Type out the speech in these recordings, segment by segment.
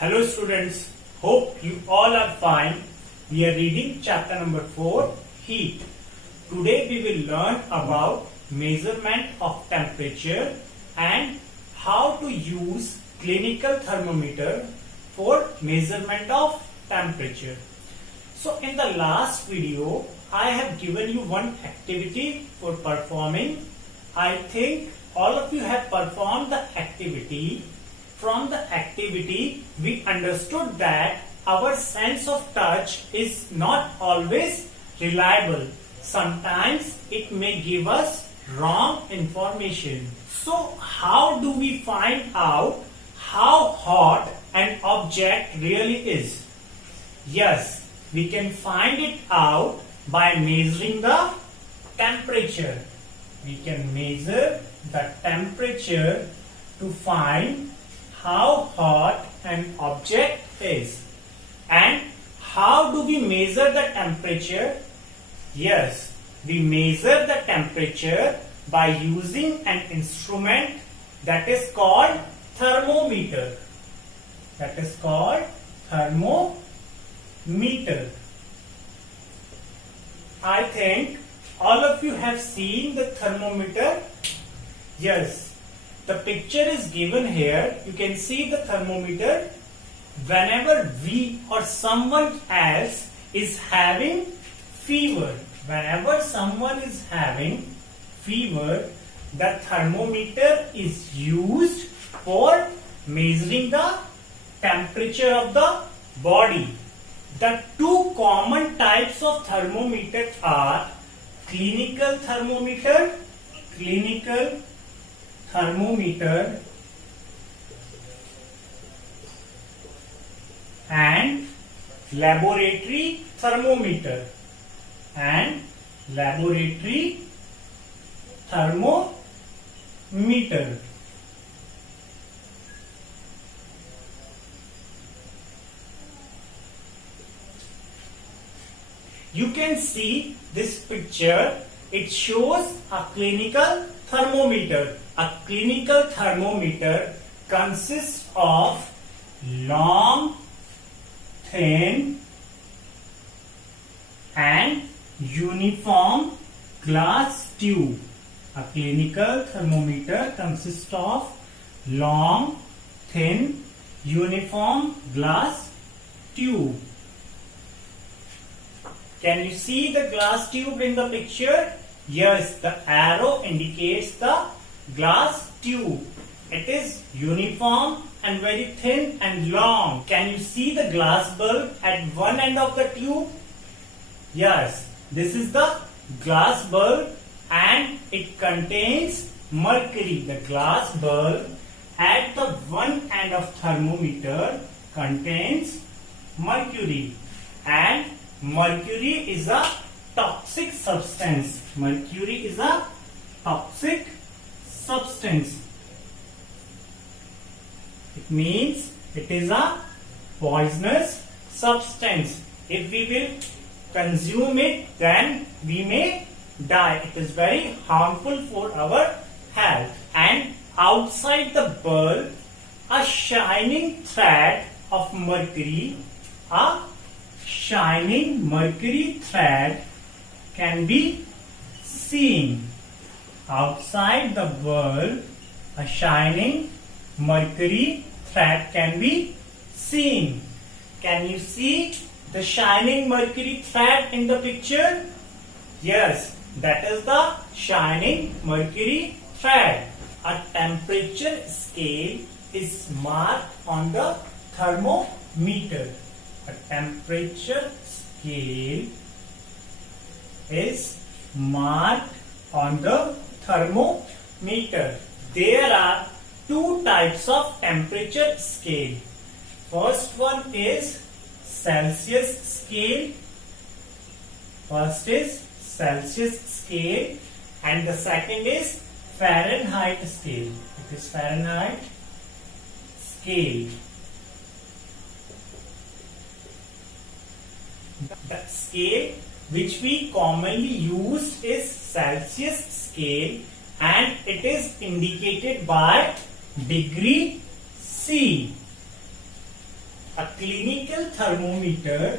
Hello students, hope you all are fine. We are reading chapter number 4, Heat. Today we will learn about measurement of temperature and how to use clinical thermometer for measurement of temperature. So in the last video, I have given you one activity for performing. I think all of you have performed the activity. From the activity, we understood that our sense of touch is not always reliable. Sometimes it may give us wrong information. So how do we find out how hot an object really is? Yes, we can find it out by measuring the temperature. We can measure the temperature to find how hot an object is. And how do we measure the temperature? Yes, we measure the temperature by using an instrument that is called thermometer. That is called thermometer. I think all of you have seen the thermometer. Yes. The picture is given here. You can see the thermometer. Whenever we or someone else is having fever, whenever someone is having fever, the thermometer is used for measuring the temperature of the body. The two common types of thermometer are clinical thermometer and laboratory thermometer You can see this picture. It shows a clinical thermometer. A clinical thermometer consists of long, thin, and uniform glass tube. A clinical thermometer consists of long, thin, uniform glass tube. Can you see the glass tube in the picture? Yes, the arrow indicates the glass tube. It is uniform and very thin and long. Can you see the glass bulb at one end of the tube? Yes, this is the glass bulb and it contains mercury. The glass bulb at the one end of thermometer contains mercury, and mercury is a toxic substance. Mercury is a toxic substance. It means it is a poisonous substance. If we will consume it, then we may die. It is very harmful for our health. And outside the bulb, a shining thread of mercury, can be seen. Outside the bulb, a shining mercury thread can be seen. Can you see the shining mercury thread in the picture? Yes, that is the shining mercury thread. A temperature scale is marked on the thermometer. A temperature scale is marked on the thermometer. There are two types of temperature scale. First one is Celsius scale. And the second is Fahrenheit scale. It is Fahrenheit scale. The scale which we commonly use is Celsius scale, and it is indicated by degree C. a clinical thermometer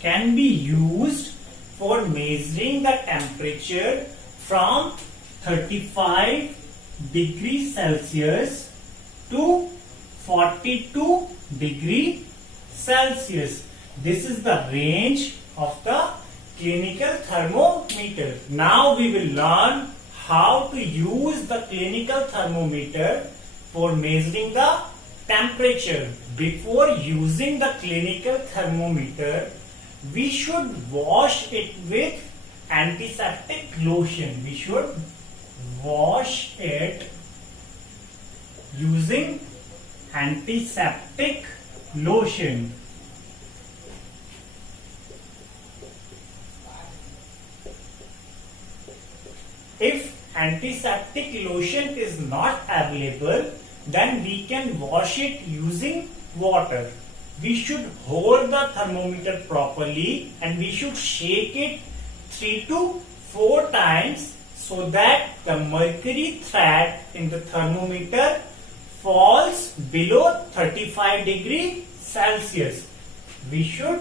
can be used for measuring the temperature from 35 degrees Celsius to 42 degrees Celsius. This is the range of the clinical thermometer. Now we will learn how to use the clinical thermometer for measuring the temperature. Before using the clinical thermometer, we should wash it with antiseptic lotion. We should wash it using antiseptic lotion. If antiseptic lotion is not available, then we can wash it using water. We should hold the thermometer properly and we should shake it 3 to 4 times so that the mercury thread in the thermometer falls below 35 degrees Celsius. We should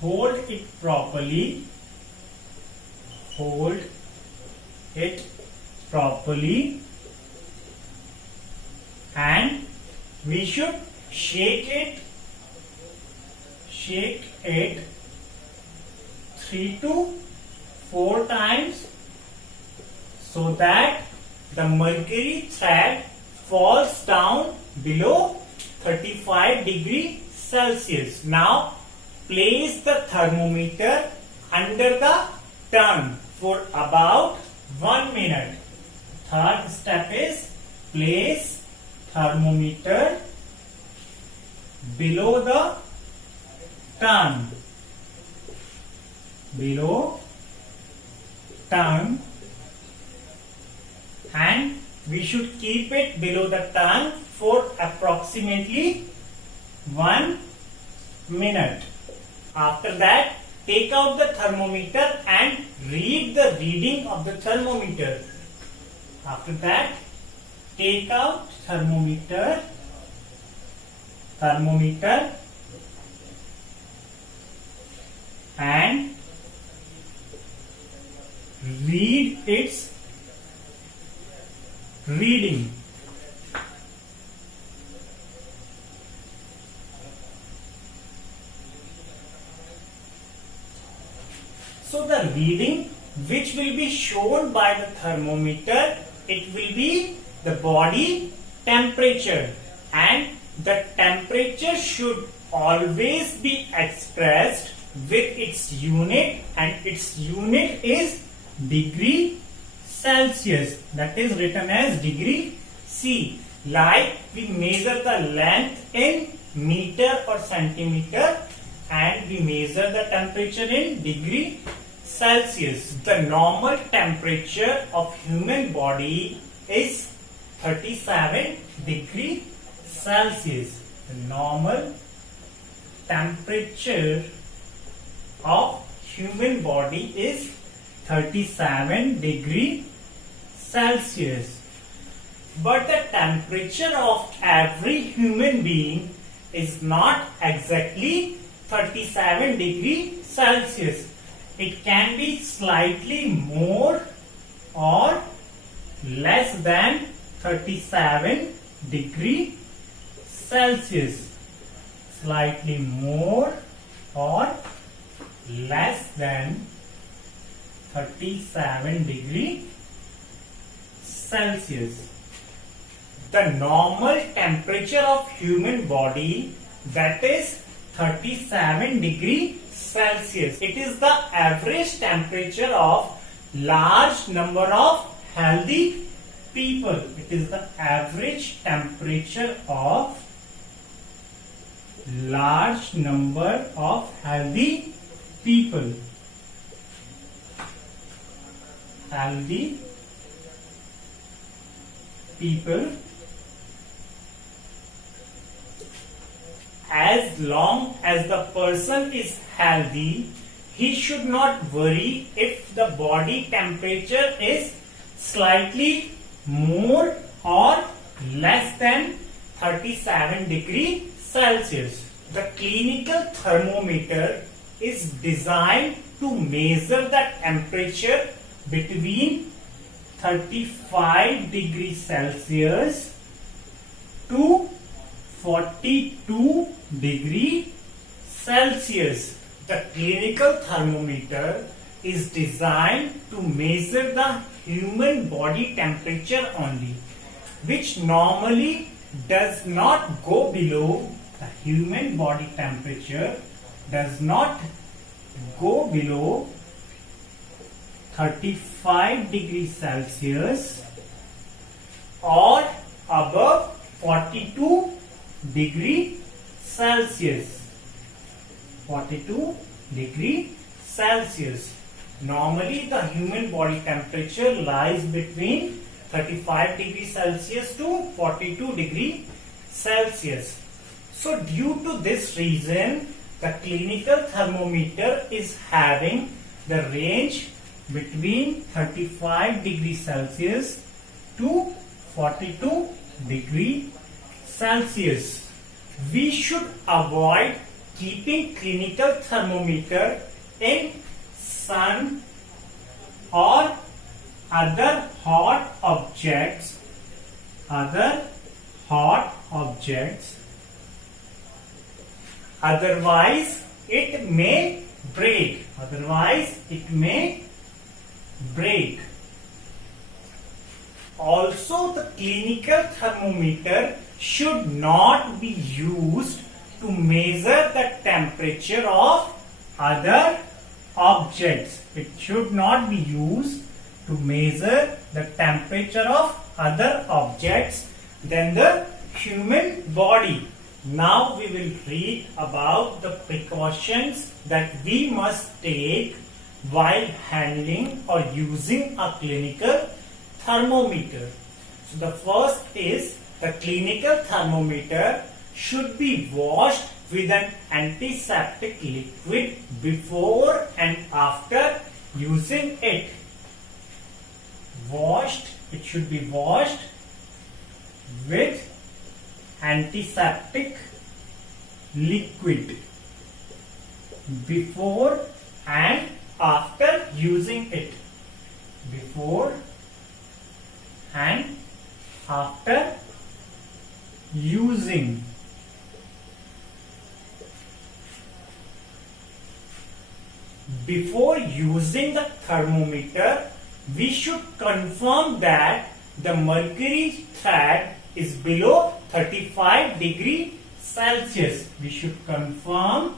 hold it properly. Hold it properly and we should shake it 3 to 4 times so that the mercury thread falls down below 35 degrees Celsius. Now place the thermometer under the turn for about 1 minute. Third step is place thermometer below the turn. And we should keep it below the turn for approximately 1 minute. After that, take out the thermometer and read the reading of the thermometer. After that, take out thermometer and read its reading. So the reading which will be shown by the thermometer, it will be the body temperature, and the temperature should always be expressed with its unit, and its unit is degree Celsius, that is written as degree C. Like we measure the length in meter or centimeter and we measure the temperature in degree Celsius. The normal temperature of human body is 37 degrees Celsius. The normal temperature of human body is 37 degrees Celsius. But the temperature of every human being is not exactly 37 degrees Celsius. It can be slightly more or less than 37 degrees Celsius. Slightly more or less than 37 degrees Celsius. The normal temperature of human body, that is 37 degrees Celsius. It is the average temperature of large number of healthy people. It is the average temperature of large number of healthy people. Healthy people. As long as the person is healthy, he should not worry if the body temperature is slightly more or less than 37 degrees Celsius. The clinical thermometer is designed to measure the temperature between 35 degrees Celsius to 42 degrees Celsius. The clinical thermometer is designed to measure the human body temperature only, which normally does not go below the human body temperature, does not go below 35 degrees Celsius or above 42 degrees Celsius. 42 degrees Celsius. Normally the human body temperature lies between 35 degrees Celsius to 42 degrees Celsius. So due to this reason, the clinical thermometer is having the range between 35 degrees Celsius to 42 degrees Celsius. We should avoid keeping clinical thermometer in sun or other hot objects, otherwise it may break. Also, the clinical thermometer should not be used to measure the temperature of other objects. It should not be used to measure the temperature of other objects than the human body. Now we will read about the precautions that we must take while handling or using a clinical thermometer. So the first is the clinical thermometer should be washed with an antiseptic liquid before and after using it. It should be washed with antiseptic liquid before and after using it. Before and after using. Before using the thermometer, we should confirm that the mercury thread is below 35 degrees Celsius. We should confirm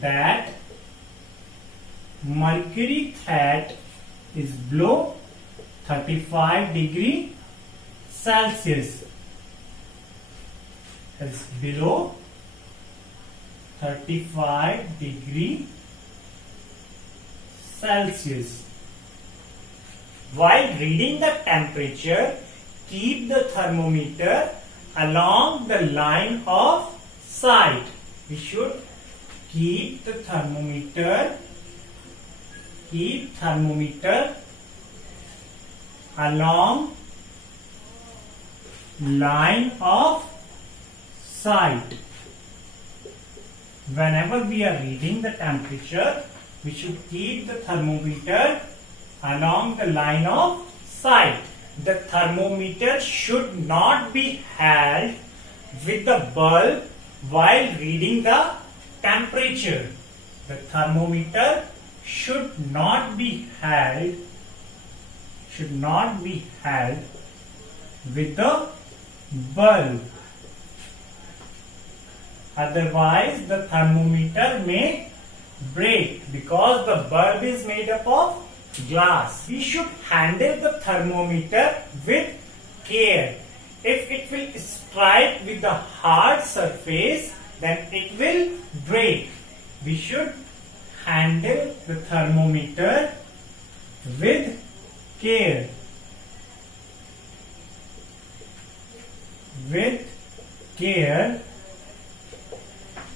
that mercury thread is below 35 degrees Celsius. Is below 35 degrees Celsius. While reading the temperature, keep the thermometer along the line of sight. We should keep the thermometer along line of sight. Whenever we are reading the temperature, we should keep the thermometer along the line of sight. The thermometer should not be held with the bulb while reading the temperature. The thermometer should not be held with the bulb. Otherwise, the thermometer may break because the bulb is made up of glass. We should handle the thermometer with care. If it will strike with the hard surface, then it will break. We should handle the thermometer with care. With care.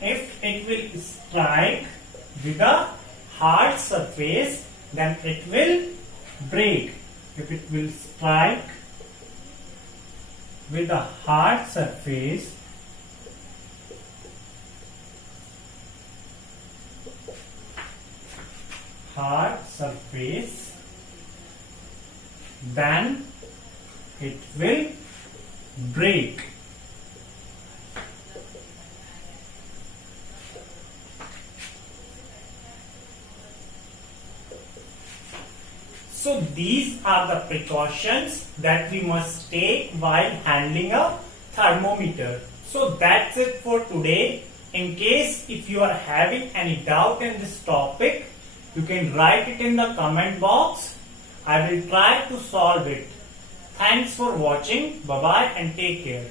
If it will strike with a hard surface, then it will break. If it will strike with a hard surface, then it will break. So these are the precautions that we must take while handling a thermometer. So that's it for today. In case if you are having any doubt in this topic, you can write it in the comment box. I will try to solve it. Thanks for watching. Bye bye and take care.